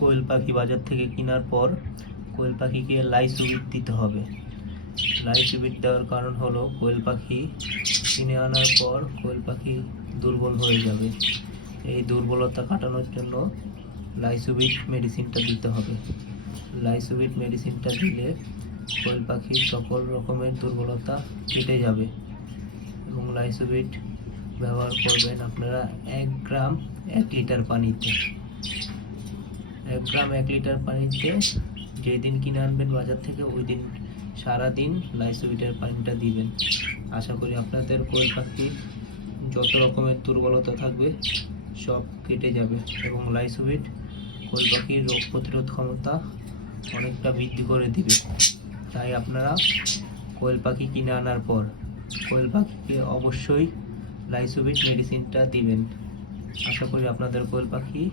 কোয়েল পাখি বাজার থেকে কেনার পর কোয়েল পাখিকে লাইসোভিট দিতে হবে। লাইসোভিট দেওয়ার কারণ হলো কোয়েল পাখি কিনে আনার পর কোয়েল পাখি দুর্বল হয়ে যাবে। এই দুর্বলতা কাটানোর জন্য লাইসোভিট মেডিসিনটা দিতে হবে। লাইসোভিট মেডিসিনটা দিলে কোয়েল পাখির সকল রকমের দুর্বলতা কেটে যাবে। এবং লাইসোভিট ব্যবহার করবেন আপনারা 1 গ্রাম 1 লিটার পানিতে। 1 গ্রাম 1 লিটার পানিতে যেদিন কিনে আনবেন বাজার থেকে ওই দিন সারাদিন লাইসোভিটের পানিটা দিবেন। আশা করি আপনাদের কোয়েল পাখির যত রকমের দুর্বলতা থাকবে সব কেটে যাবে। এবং লাইসোভিট কোয়েল পাখির রোগ প্রতিরোধ ক্ষমতা অনেকটা বৃদ্ধি করে দিবে। তাই আপনারা কোয়েল পাখি কিনে আনার পর কোয়েল পাখিকে অবশ্যই লাইসোভিট মেডিসিনটা দিবেন। আশা করি আপনাদের কোয়েল পাখি